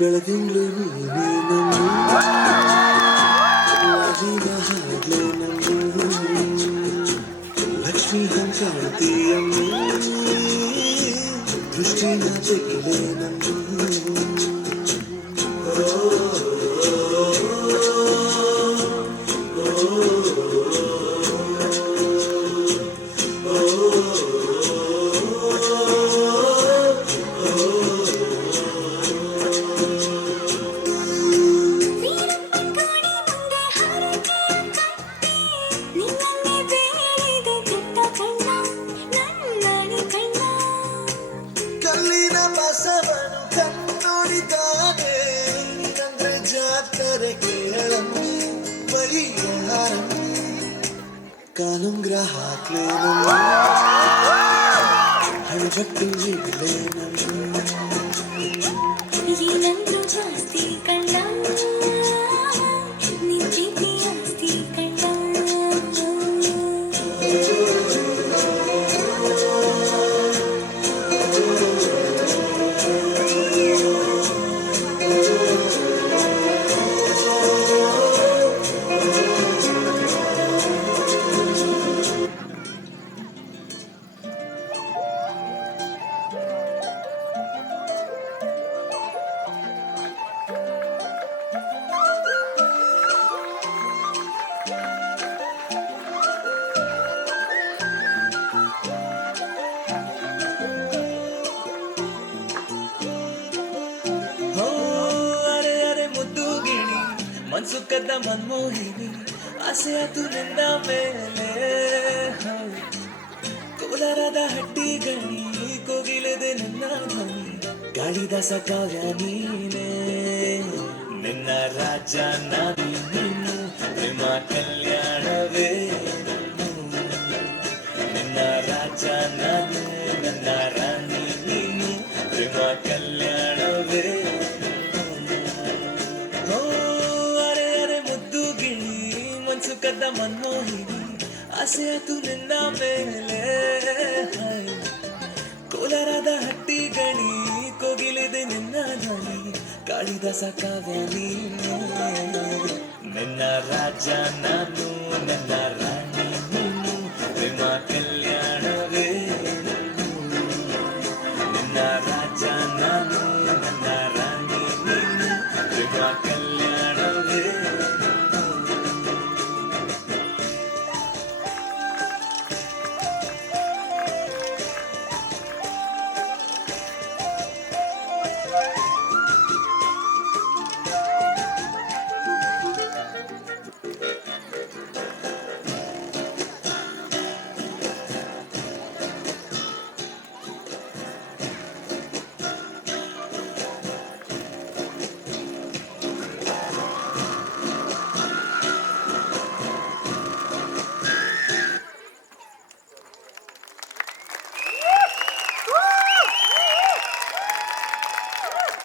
ಬೆಳದಿಂಗಳು ನೀನೇ ನಮ್ಮ ಅರಿನ ಹಾಡ್ಲೆ ನಮ್ಮ ಲಕ್ಷ್ಮೀ ಹಂಚಾಳ್ತೀಯಮ್ಮ ದೃಷ್ಟಿನ ತೆಗಿಲೆ ನಮ್ಮ ಕಲ್ಲಿನ ಬಸವನು ಕಣ್ಣೊಡಿದಾನೆ ಅಂದ್ರೆ ಜಾತ್ರೆ ಕೇಳಮ್ಮಿ ಪರಿಹಾರಮ್ಮಿ ಕಾಲುಂಗ್ರ ಹಾಕ್ಲೇ ನಮ್ಮ ಹಣಬಟ್ಟು ಇಡ್ಲೇ ನಮ್ಮ ಏನಂದ್ರು ಜಾಸ್ತಿ ಕಳ್ಳ ನಿನ್ ಪ್ರೀತಿ ಆಸ್ತಿ ಕಳ್ಳ ಮನ್ಸುಕದ್ದ ಮನ್ಮೋಹಿನಿ ಆಸೆ ಆತು ನಿಂದ ಮೇಲೆ ಕೋಲಾರದ ಹಟ್ಟಿ ಗಣಿ ಕೋಗಿಲೆದೆ ನನ್ನ ಧ್ವನಿ ಗಾಳಿದಾಸ ಕಾವ್ಯ ನೀನೇ ನಿನ್ನ ರಾಜ ನೀನು ಪ್ರೇಮ ಕಲ್ಯಾಣವೇ ನಿನ್ನ ರಾಜ ನಾನು ನನ್ನ ರಾಣಿ ನೀನು ಪ್ರೇಮ ಕಲ್ಯಾಣವೇ ಸುಖದ ಮನ್ಮೋಹಿನಿ ಆಸೆ ಆತು ನಿನ್ನ ಮೇಲೆ ಕೋಲಾರದ ಹಟ್ಟಿ ಗಣಿ ಕೋಗಿಲಿದೆ ನಿನ್ನ ಧ್ವನಿ ಕಾಳಿದಾಸ ಕಾವ್ಯ ನೀನು ನಿನ್ನ ರಾಜ ನಾನು ನನ್ನ